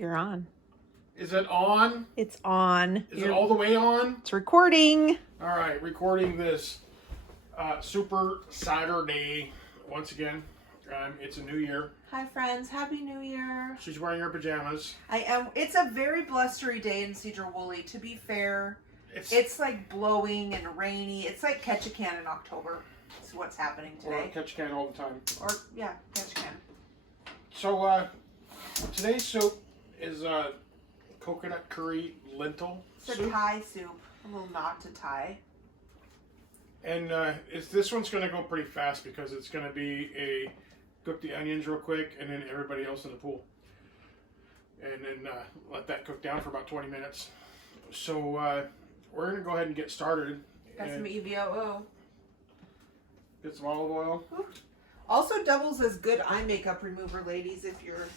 You're on. Is it on? It's on. Is it all the way on? It's recording. All right, recording this Super Saturday once again. It's a new year. Hi friends, Happy New Year. She's wearing her pajamas. I am. It's a very blustery day in Cedar Woolley. To be fair, it's like blowing and rainy. It's like catch a can in October. That's what's happening today. Or catch a can all the time. Or yeah, catch a can. So today's soup is Coconut Curry Lentil It's soup. a Thai soup. A little nod to Thai. And this one's going to go pretty fast because it's going to be cook the onions real quick and then everybody else in the pool. And then let that cook down for about 20 minutes. So we're going to go ahead and get started. Got some EVOO. Get some olive oil. Ooh. Also doubles as good eye makeup remover, ladies, if you're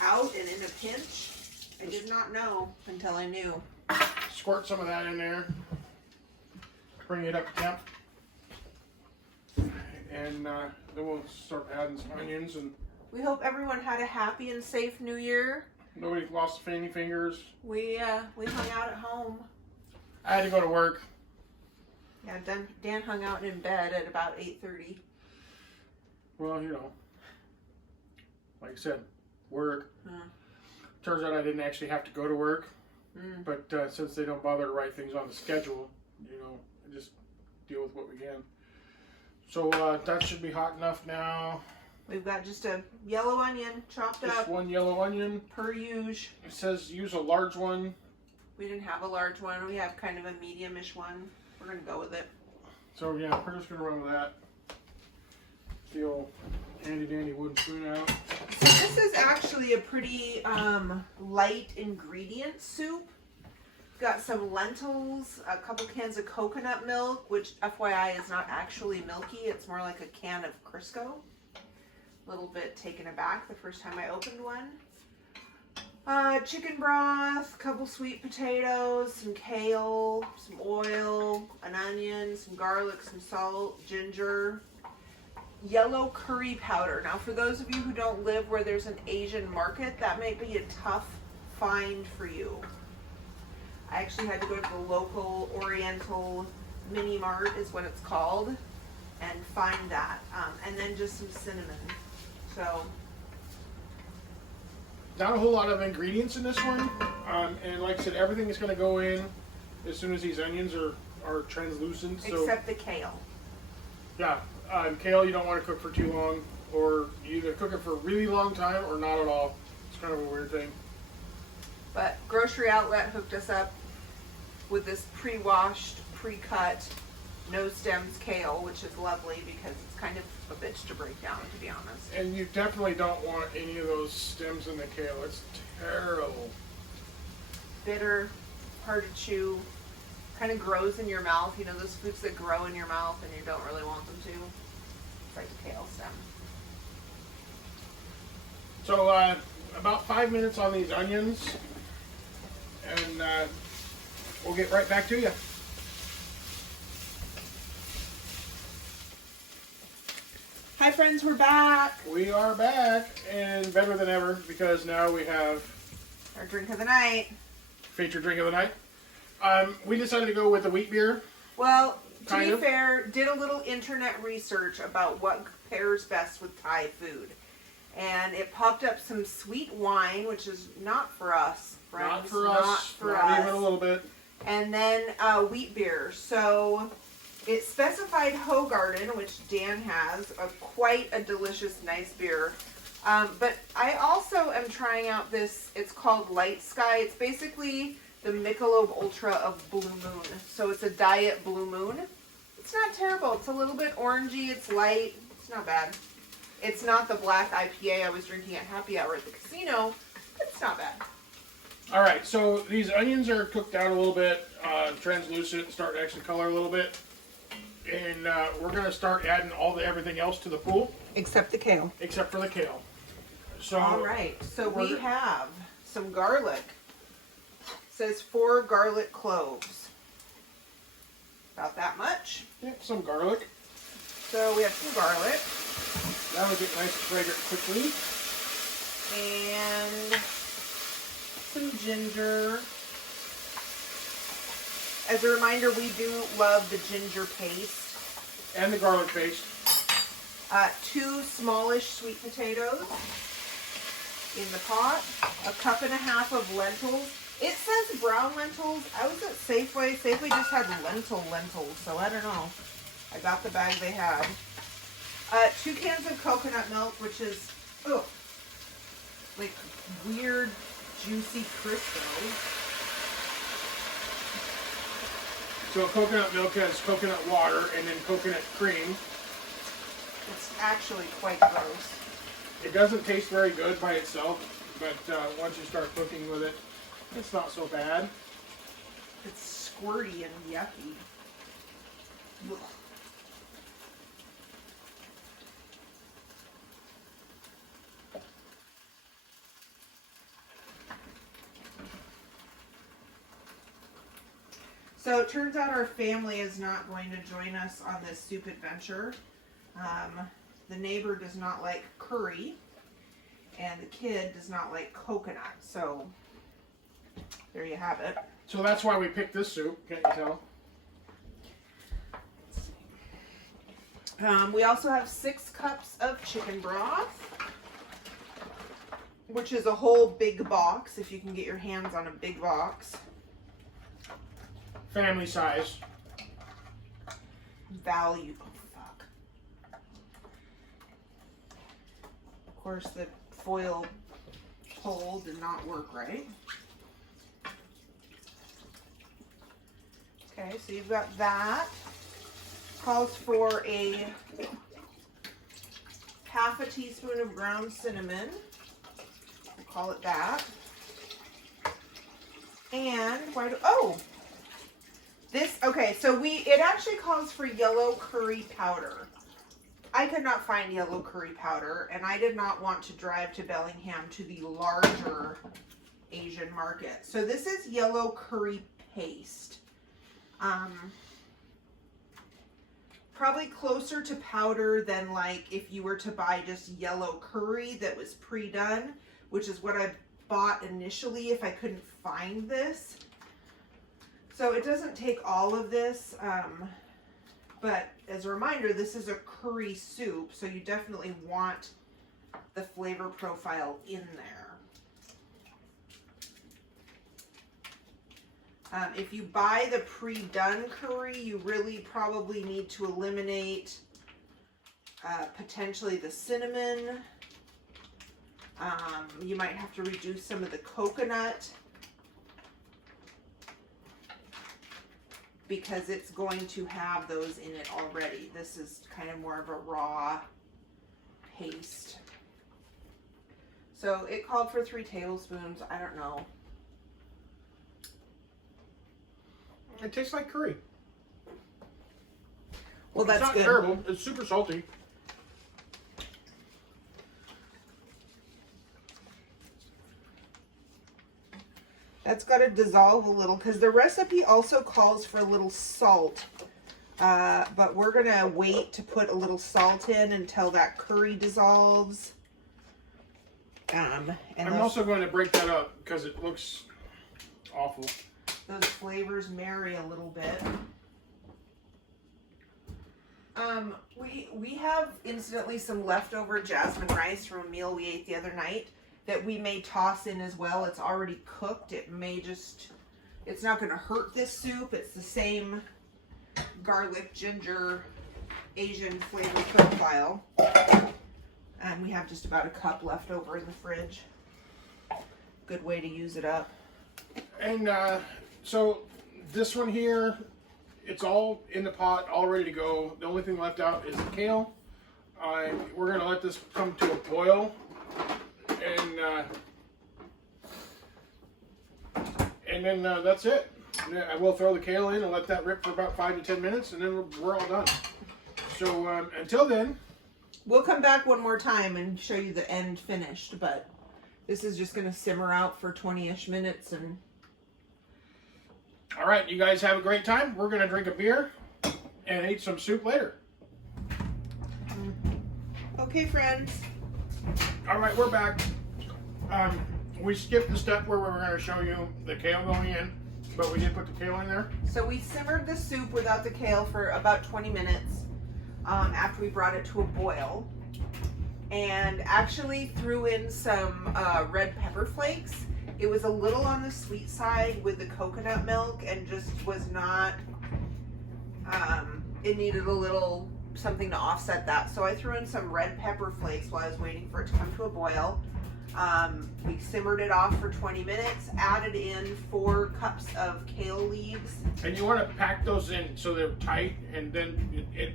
out and in a pinch. I did not know until I knew. Squirt some of that in there. Bring it up to temp. And then we'll start adding some onions. And we hope everyone had a happy and safe New Year. Nobody lost any fingers. We hung out at home. I had to go to work. Yeah, Dan hung out in bed at about 8:30. Well, you know, like I said, work. Turns out I didn't actually have to go to work. But since they don't bother to write things on the schedule, you know, I just deal with what we can. So that should be hot enough now. We've got just a yellow onion chopped Just up. one yellow onion. Per usual. It says use a large one. We didn't have a large one. We have kind of a medium-ish one. We're going to go with it. So yeah, we're just going to run with that. The old handy-dandy wooden spoon out. So this is actually a pretty light ingredient soup. Got some lentils, a couple cans of coconut milk, which FYI is not actually milky. It's more like a can of Crisco. A little bit taken aback the first time I opened one. Chicken broth, a couple sweet potatoes, some kale, some oil, an onion, some garlic, some salt, ginger, yellow curry powder. Now for those of you who don't live where there's an Asian market, that might be a tough find for you. I actually had to go to the local Oriental mini mart is what it's called and find that. And then just some cinnamon. So not a whole lot of ingredients in this one. And like I said, everything is going to go in as soon as these onions are translucent. So, except the kale. Yeah. Kale you don't want to cook for too long, or you either cook it for a really long time or not at all. It's kind of a weird thing. But Grocery Outlet hooked us up with this pre-washed, pre-cut, no stems kale, which is lovely because it's kind of a bitch to break down, to be honest. And you definitely don't want any of those stems in the kale. It's terrible. Bitter, hard to chew, kind of grows in your mouth. You know those foods that grow in your mouth and you don't really want them to? It's like a kale stem. So about 5 minutes on these onions, and we'll get right back to you. Hi friends, we're back. We are back, and better than ever because now we have our drink of the night. Featured drink of the night. We decided to go with the wheat beer. Well, to be fair, did a little internet research about what pairs best with Thai food. And it popped up some sweet wine, which is not for us, friends. Not for us. Not even a little bit. And then wheat beer. So it specified Hoegaarden, which Dan has, quite a delicious, nice beer. But I also am trying out this, it's called Light Sky. It's basically the Michelob Ultra of Blue Moon. So it's a diet Blue Moon. It's not terrible. It's a little bit orangey. It's light. It's not bad. It's not the black IPA I was drinking at happy hour at the casino. It's not bad. All right, so these onions are cooked down a little bit, translucent, start to actually color a little bit. And we're going to start adding everything else to the pool. Except the kale. Except for the kale. So all right, so we have some garlic. It says 4 garlic cloves. About that much. Yep, some garlic. So we have some garlic. That'll get nice and fragrant quickly. And some ginger. As a reminder, we do love the ginger paste. And the garlic paste. 2 smallish sweet potatoes in the pot. 1.5 cups of lentils. It says brown lentils. I was at Safeway. Safeway just had lentils, so I don't know. I got the bag they had. 2 cans of coconut milk, which is, like weird, juicy Crisco. So coconut milk has coconut water and then coconut cream. It's actually quite gross. It doesn't taste very good by itself, but once you start cooking with it, it's not so bad. It's squirty and yucky. Ugh. So it turns out our family is not going to join us on this soup adventure. The neighbor does not like curry, and the kid does not like coconut. So there you have it. So that's why we picked this soup, can't you tell? We also have 6 cups of chicken broth, which is a whole big box, if you can get your hands on a big box. Family size. Value. Oh, fuck. Of course, the foil hole did not work right. Okay, so you've got that. Calls for a 1/2 teaspoon of ground cinnamon. We'll call it that. And okay, so it actually calls for yellow curry powder. I could not find yellow curry powder, and I did not want to drive to Bellingham to the larger Asian market. So this is yellow curry paste. Probably closer to powder than like if you were to buy just yellow curry that was pre-done, which is what I bought initially if I couldn't find this. So it doesn't take all of this, but as a reminder, this is a curry soup, so you definitely want the flavor profile in there. If you buy the pre-done curry, you really probably need to eliminate potentially the cinnamon. You might have to reduce some of the coconut because it's going to have those in it already. This is kind of more of a raw paste. So it called for 3 tablespoons. I don't know. It tastes like curry. Well, that's it's not terrible. It's super salty. That's got to dissolve a little because the recipe also calls for a little salt. But we're going to wait to put a little salt in until that curry dissolves. And I'm also going to break that up because it looks awful. Those flavors marry a little bit. We have incidentally some leftover jasmine rice from a meal we ate the other night that we may toss in as well. It's already cooked. It may just, it's not going to hurt this soup. It's the same garlic, ginger, Asian flavor profile. And we have just about a cup left over in the fridge. Good way to use it up. And so this one here, it's all in the pot, all ready to go. The only thing left out is the kale. We're going to let this come to a boil. And then that's it. I will throw the kale in and let that rip for about 5 to 10 minutes, and then we're all done. So until then, we'll come back one more time and show you the end finished, but this is just going to simmer out for 20-ish minutes. And all right, you guys have a great time. We're going to drink a beer and eat some soup later. Okay, friends. All right, we're back. we skipped the step where we were going to show you the kale going in, but we did put the kale in there. So we simmered the soup without the kale for about 20 minutes after we brought it to a boil. And actually threw in some red pepper flakes. It was a little on the sweet side with the coconut milk and just was not, it needed a little something to offset that. So I threw in some red pepper flakes while I was waiting for it to come to a boil. We simmered it off for 20 minutes, added in 4 cups of kale leaves. And you want to pack those in so they're tight, and then it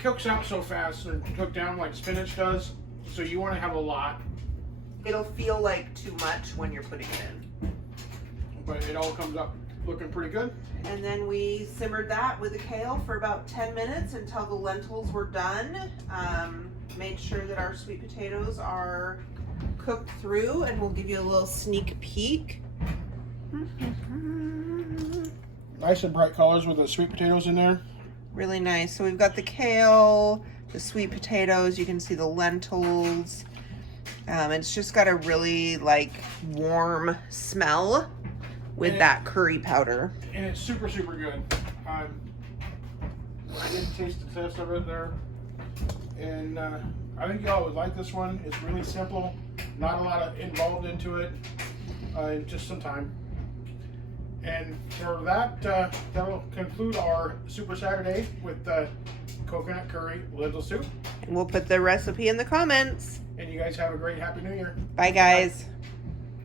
cooks out so fast and cook down like spinach does. So you want to have a lot. It'll feel like too much when you're putting it in. But it all comes up looking pretty good. And then we simmered that with the kale for about 10 minutes until the lentils were done. Made sure that our sweet potatoes are cooked through, and we'll give you a little sneak peek. Nice and bright colors with the sweet potatoes in there. Really nice. So we've got the kale, the sweet potatoes, you can see the lentils. It's just got a really like warm smell with that curry powder. And it's super, super good. I did taste the test of it there. And I think y'all would like this one. It's really simple. Not a lot of involved into it. Just some time. And for that, that'll conclude our Super Saturday with coconut curry lentil soup. And we'll put the recipe in the comments. And you guys have a great Happy New Year. Bye, guys. Bye.